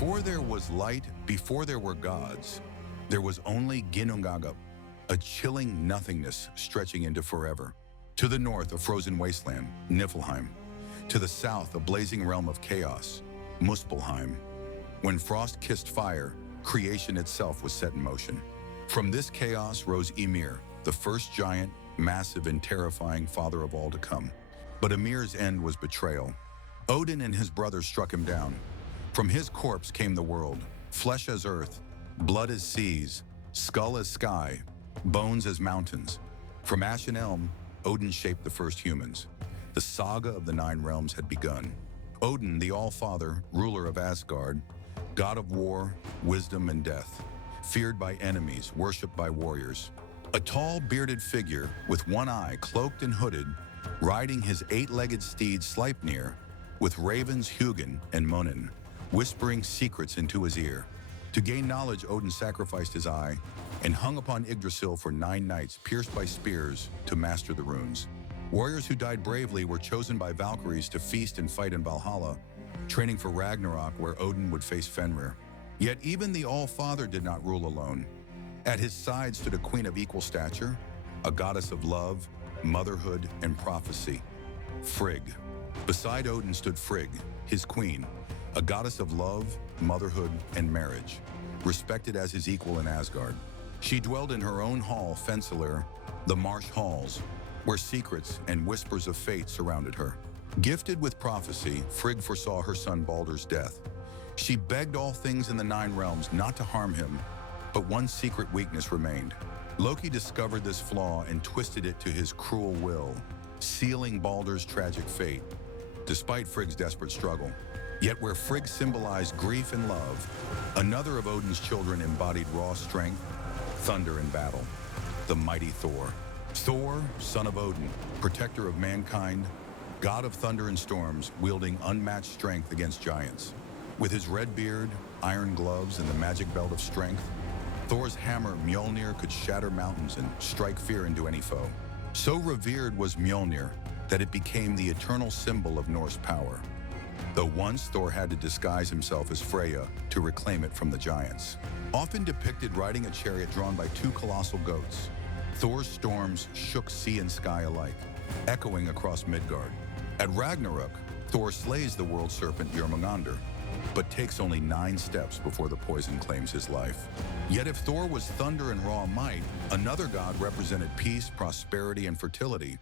Before there was light, before there were gods, there was only Ginnungagap, a chilling nothingness stretching into forever. To the north, a frozen wasteland, Niflheim. To the south, a blazing realm of chaos, Muspelheim. When frost kissed fire, creation itself was set in motion. From this chaos rose Ymir, the first giant, massive and terrifying father of all to come. But Ymir's end was betrayal. Odin and his brothers struck him down. From his corpse came the world, flesh as earth, blood as seas, skull as sky, bones as mountains. From ash and elm, Odin shaped the first humans. The saga of the 9 realms had begun. Odin, the All-Father, ruler of Asgard, god of war, wisdom, and death, feared by enemies, worshipped by warriors. A tall, bearded figure with one eye, cloaked and hooded, riding his 8-legged steed Sleipnir, with ravens Hugin and Munin, whispering secrets into his ear. To gain knowledge, Odin sacrificed his eye and hung upon Yggdrasil for 9 nights, pierced by spears, to master the runes. Warriors who died bravely were chosen by Valkyries to feast and fight in Valhalla, training for Ragnarok, where Odin would face Fenrir. Yet even the All-Father did not rule alone. At his side stood a queen of equal stature, a goddess of love, motherhood, and prophecy, Frigg. Beside Odin stood Frigg, his queen, a goddess of love, motherhood, and marriage, respected as his equal in Asgard. She dwelled in her own hall, Fensalir, the Marsh Halls, where secrets and whispers of fate surrounded her. Gifted with prophecy, Frigg foresaw her son Baldr's death. She begged all things in the 9 realms not to harm him, but one secret weakness remained. Loki discovered this flaw and twisted it to his cruel will, sealing Baldr's tragic fate, despite Frigg's desperate struggle. Yet where Frigg symbolized grief and love, another of Odin's children embodied raw strength, thunder in battle, the mighty Thor. Thor, son of Odin, protector of mankind, god of thunder and storms, wielding unmatched strength against giants. With his red beard, iron gloves, and the magic belt of strength, Thor's hammer Mjolnir could shatter mountains and strike fear into any foe. So revered was Mjolnir that it became the eternal symbol of Norse power. Though once Thor had to disguise himself as Freyja to reclaim it from the giants. Often depicted riding a chariot drawn by 2 colossal goats, Thor's storms shook sea and sky alike, echoing across Midgard. At Ragnarök, Thor slays the world serpent Jormungandr, but takes only 9 steps before the poison claims his life. Yet if Thor was thunder and raw might, another god represented peace, prosperity, and fertility,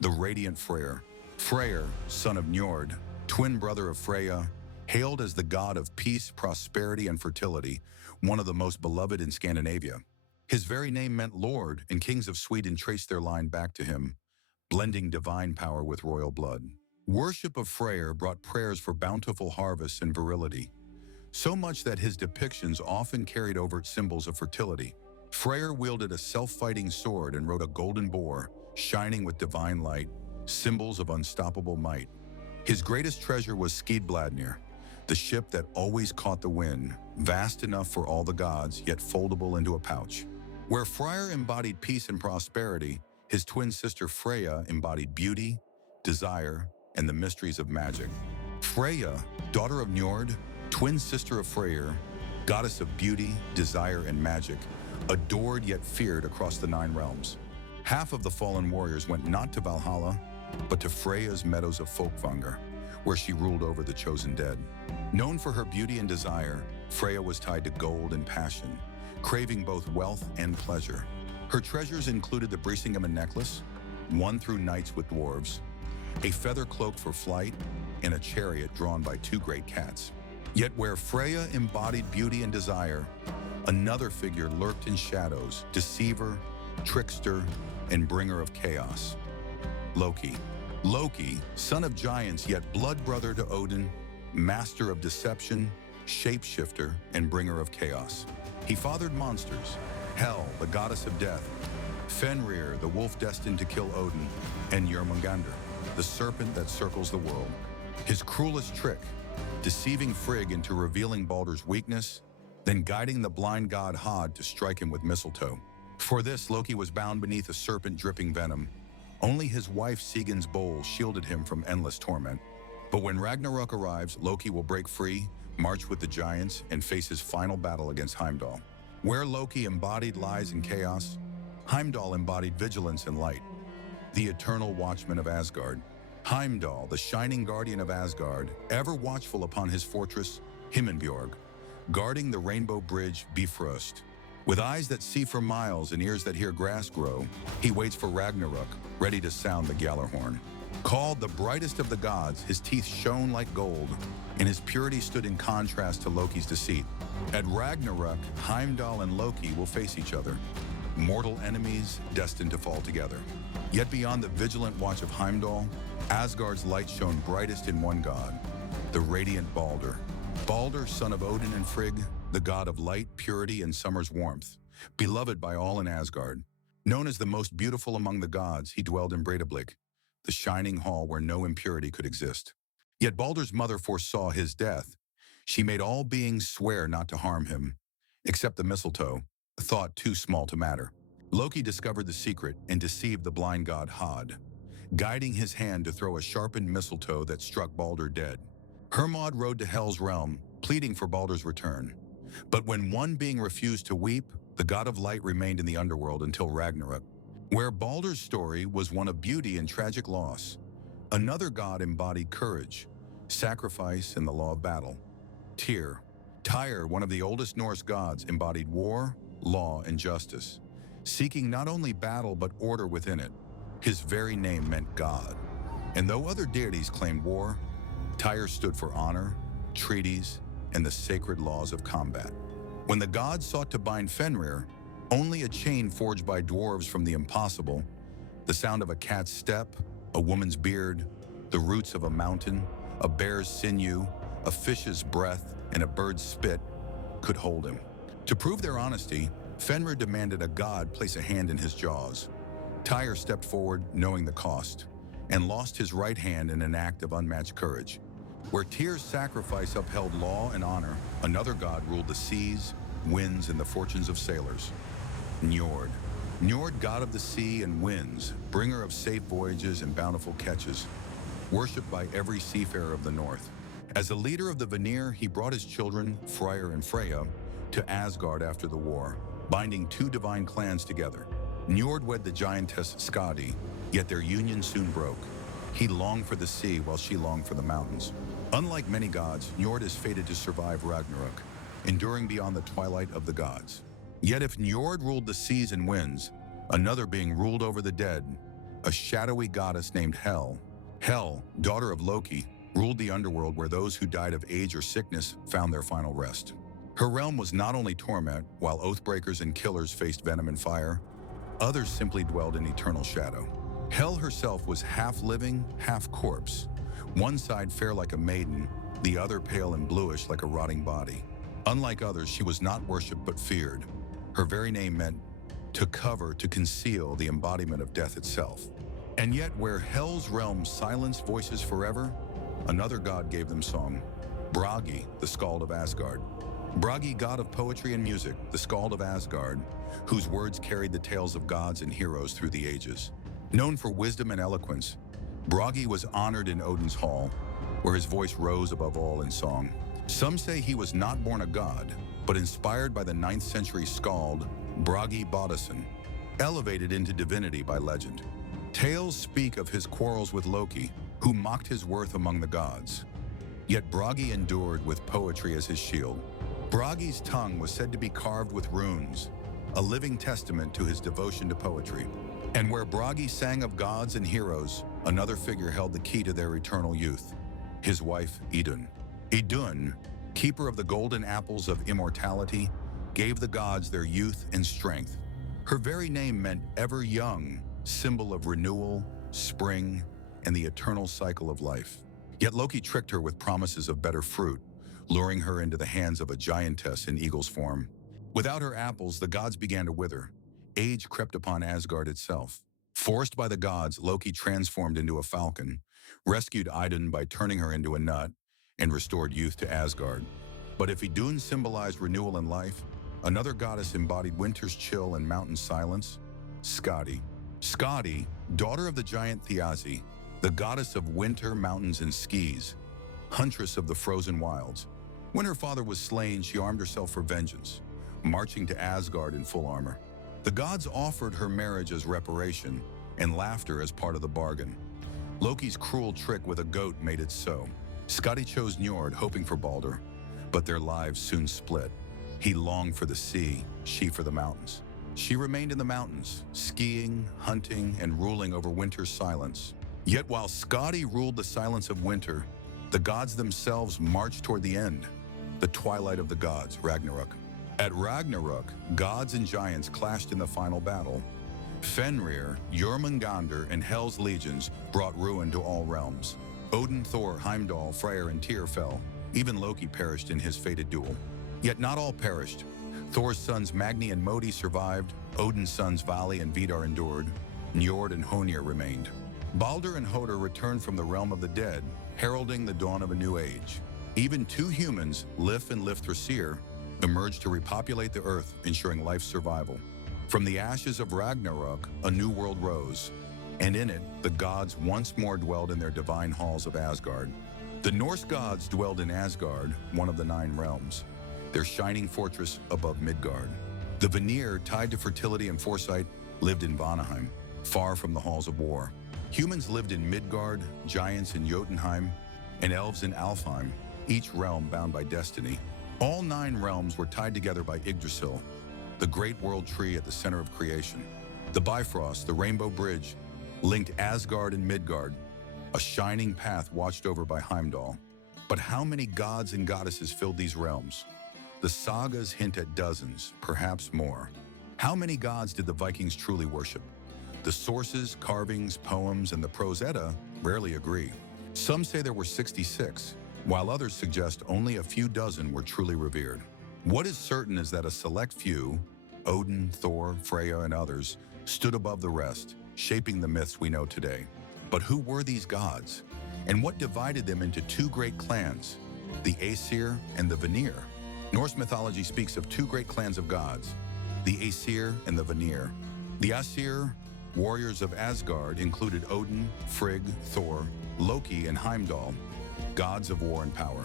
the radiant Freyr. Freyr, son of Njord, twin brother of Freyja, hailed as the god of peace, prosperity, and fertility, one of the most beloved in Scandinavia. His very name meant Lord, and kings of Sweden traced their line back to him, blending divine power with royal blood. Worship of Freyr brought prayers for bountiful harvests and virility, so much that his depictions often carried overt symbols of fertility. Freyr wielded a self-fighting sword and rode a golden boar, shining with divine light, symbols of unstoppable might. His greatest treasure was Skidbladnir, the ship that always caught the wind, vast enough for all the gods, yet foldable into a pouch. Where Freyr embodied peace and prosperity, his twin sister Freyja embodied beauty, desire, and the mysteries of magic. Freyja, daughter of Njord, twin sister of Freyr, goddess of beauty, desire, and magic, adored yet feared across the 9 realms. Half of the fallen warriors went not to Valhalla, but to Freyja's meadows of Folkvangr, where she ruled over the chosen dead. Known for her beauty and desire, Freyja was tied to gold and passion, craving both wealth and pleasure. Her treasures included the Brisingamen necklace, won through nights with dwarves, a feather cloak for flight, and a chariot drawn by 2 great cats. Yet where Freyja embodied beauty and desire, another figure lurked in shadows, deceiver, trickster, and bringer of chaos. Loki. Loki, son of giants yet blood brother to Odin, master of deception, shapeshifter, and bringer of chaos. He fathered monsters, Hel, the goddess of death, Fenrir, the wolf destined to kill Odin, and Jormungandr, the serpent that circles the world. His cruelest trick, deceiving Frigg into revealing Baldr's weakness, then guiding the blind god Hod to strike him with mistletoe. For this, Loki was bound beneath a serpent dripping venom. Only his wife Sigun's bowl shielded him from endless torment. But when Ragnarok arrives, Loki will break free, march with the giants, and face his final battle against Heimdall. Where Loki embodied lies and chaos, Heimdall embodied vigilance and light. The eternal watchman of Asgard. Heimdall, the shining guardian of Asgard, ever watchful upon his fortress, Himinbjorg, guarding the rainbow bridge Bifrost. With eyes that see for miles and ears that hear grass grow, he waits for Ragnarök, ready to sound the Gjallarhorn. Called the brightest of the gods, his teeth shone like gold, and his purity stood in contrast to Loki's deceit. At Ragnarök, Heimdall and Loki will face each other, mortal enemies destined to fall together. Yet beyond the vigilant watch of Heimdall, Asgard's light shone brightest in one god, the radiant Baldr. Baldr, son of Odin and Frigg, the god of light, purity, and summer's warmth, beloved by all in Asgard. Known as the most beautiful among the gods, he dwelled in Breidablik, the shining hall where no impurity could exist. Yet Baldr's mother foresaw his death. She made all beings swear not to harm him, except the mistletoe, a thought too small to matter. Loki discovered the secret and deceived the blind god Hod, guiding his hand to throw a sharpened mistletoe that struck Baldr dead. Hermod rode to Hel's realm, pleading for Baldr's return. But when one being refused to weep, the god of light remained in the underworld until Ragnarök, where Baldr's story was one of beauty and tragic loss. Another god embodied courage, sacrifice, and the law of battle. Tyr, one of the oldest Norse gods, embodied war, law, and justice, seeking not only battle but order within it. His very name meant God. And though other deities claimed war, Tyr stood for honor, treaties, and the sacred laws of combat. When the gods sought to bind Fenrir, only a chain forged by dwarves from the impossible, the sound of a cat's step, a woman's beard, the roots of a mountain, a bear's sinew, a fish's breath, and a bird's spit could hold him. To prove their honesty, Fenrir demanded a god place a hand in his jaws. Tyr stepped forward, knowing the cost, and lost his right hand in an act of unmatched courage. Where Tyr's sacrifice upheld law and honor, another god ruled the seas, winds, and the fortunes of sailors. Njord, god of the sea and winds, bringer of safe voyages and bountiful catches, worshipped by every seafarer of the north. As a leader of the Vanir, he brought his children, Freyr and Freyja, to Asgard after the war, binding two divine clans together. Njord wed the giantess Skadi, yet their union soon broke. He longed for the sea while she longed for the mountains. Unlike many gods, Njord is fated to survive Ragnarök, enduring beyond the twilight of the gods. Yet if Njord ruled the seas and winds, another being ruled over the dead, a shadowy goddess named Hel. Hel, daughter of Loki, ruled the underworld where those who died of age or sickness found their final rest. Her realm was not only torment, while oathbreakers and killers faced venom and fire, others simply dwelled in eternal shadow. Hel herself was half living, half corpse. One side fair like a maiden, the other pale and bluish like a rotting body. Unlike others, she was not worshipped but feared. Her very name meant to cover, to conceal, the embodiment of death itself. And yet where Hel's realm silenced voices forever, another god gave them song. Bragi, the Skald of Asgard. Bragi, god of poetry and music, the Skald of Asgard, whose words carried the tales of gods and heroes through the ages. Known for wisdom and eloquence, Bragi was honored in Odin's hall, where his voice rose above all in song. Some say he was not born a god, but inspired by the 9th century Skald, Bragi Boddason, elevated into divinity by legend. Tales speak of his quarrels with Loki, who mocked his worth among the gods. Yet Bragi endured with poetry as his shield. Bragi's tongue was said to be carved with runes, a living testament to his devotion to poetry. And where Bragi sang of gods and heroes, another figure held the key to their eternal youth, his wife Idunn. Idunn, keeper of the golden apples of immortality, gave the gods their youth and strength. Her very name meant ever young, symbol of renewal, spring, and the eternal cycle of life. Yet Loki tricked her with promises of better fruit, luring her into the hands of a giantess in eagle's form. Without her apples, the gods began to wither. Age crept upon Asgard itself. Forced by the gods, Loki transformed into a falcon, rescued Idunn by turning her into a nut, and restored youth to Asgard. But if Idunn symbolized renewal and life, another goddess embodied winter's chill and mountain silence, Skadi. Skadi, daughter of the giant Thiazi, the goddess of winter, mountains, and skis, huntress of the frozen wilds. When her father was slain, she armed herself for vengeance, marching to Asgard in full armor. The gods offered her marriage as reparation and laughter as part of the bargain. Loki's cruel trick with a goat made it so. Skadi chose Njord, hoping for Baldr, but their lives soon split. He longed for the sea, she for the mountains. She remained in the mountains, skiing, hunting, and ruling over winter's silence. Yet while Skadi ruled the silence of winter, the gods themselves marched toward the end, the twilight of the gods, Ragnarok. At Ragnarok, gods and giants clashed in the final battle. Fenrir, Jormungandr, and Hel's legions brought ruin to all realms. Odin, Thor, Heimdall, Freyr, and Tyr fell. Even Loki perished in his fated duel. Yet not all perished. Thor's sons Magni and Modi survived, Odin's sons Vali and Vidar endured, Njord and Honir remained. Baldr and Hodr returned from the realm of the dead, heralding the dawn of a new age. Even two humans, Lif and Lifthrasir, emerged to repopulate the earth, ensuring life's survival. From the ashes of Ragnarok, a new world rose, and in it, the gods once more dwelled in their divine halls of Asgard. The Norse gods dwelled in Asgard, one of the 9 realms, their shining fortress above Midgard. The Vanir, tied to fertility and foresight, lived in Vanaheim, far from the halls of war. Humans lived in Midgard, giants in Jotunheim, and elves in Alfheim, each realm bound by destiny. All 9 realms were tied together by Yggdrasil, the great world tree at the center of creation. The Bifrost, the rainbow bridge, linked Asgard and Midgard, a shining path watched over by Heimdall. But how many gods and goddesses filled these realms? The sagas hint at dozens, perhaps more. How many gods did the Vikings truly worship? The sources, carvings, poems, and the Prose Edda rarely agree. Some say there were 66, while others suggest only a few dozen were truly revered. What is certain is that a select few, Odin, Thor, Freyja, and others, stood above the rest, shaping the myths we know today. But who were these gods? And what divided them into 2 great clans, the Aesir and the Vanir? Norse mythology speaks of 2 great clans of gods, the Aesir and the Vanir. The Aesir, warriors of Asgard, included Odin, Frigg, Thor, Loki, and Heimdall, gods of war and power.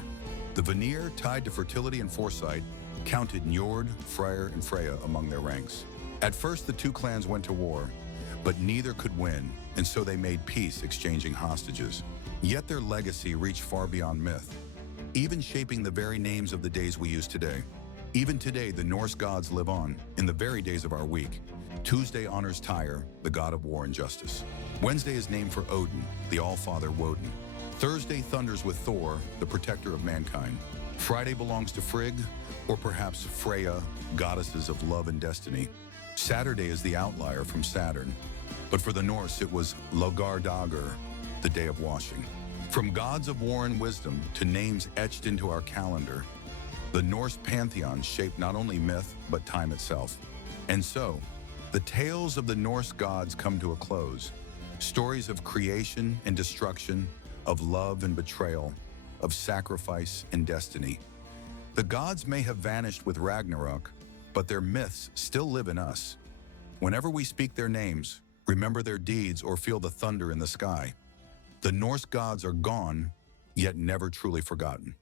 The Vanir, tied to fertility and foresight, counted Njord, Freyr, and Freyja among their ranks. At first, the 2 clans went to war, but neither could win, and so they made peace, exchanging hostages. Yet their legacy reached far beyond myth, even shaping the very names of the days we use today. Even today, the Norse gods live on, in the very days of our week. Tuesday honors Tyr, the god of war and justice. Wednesday is named for Odin, the All-Father Woden. Thursday thunders with Thor, the protector of mankind. Friday belongs to Frigg, or perhaps Freyja, goddesses of love and destiny. Saturday is the outlier from Saturn, but for the Norse it was Laugardagr, the day of washing. From gods of war and wisdom to names etched into our calendar, the Norse pantheon shaped not only myth, but time itself. And so, the tales of the Norse gods come to a close. Stories of creation and destruction, of love and betrayal, of sacrifice and destiny. The gods may have vanished with Ragnarok, but their myths still live in us. Whenever we speak their names, remember their deeds, or feel the thunder in the sky, the Norse gods are gone, yet never truly forgotten.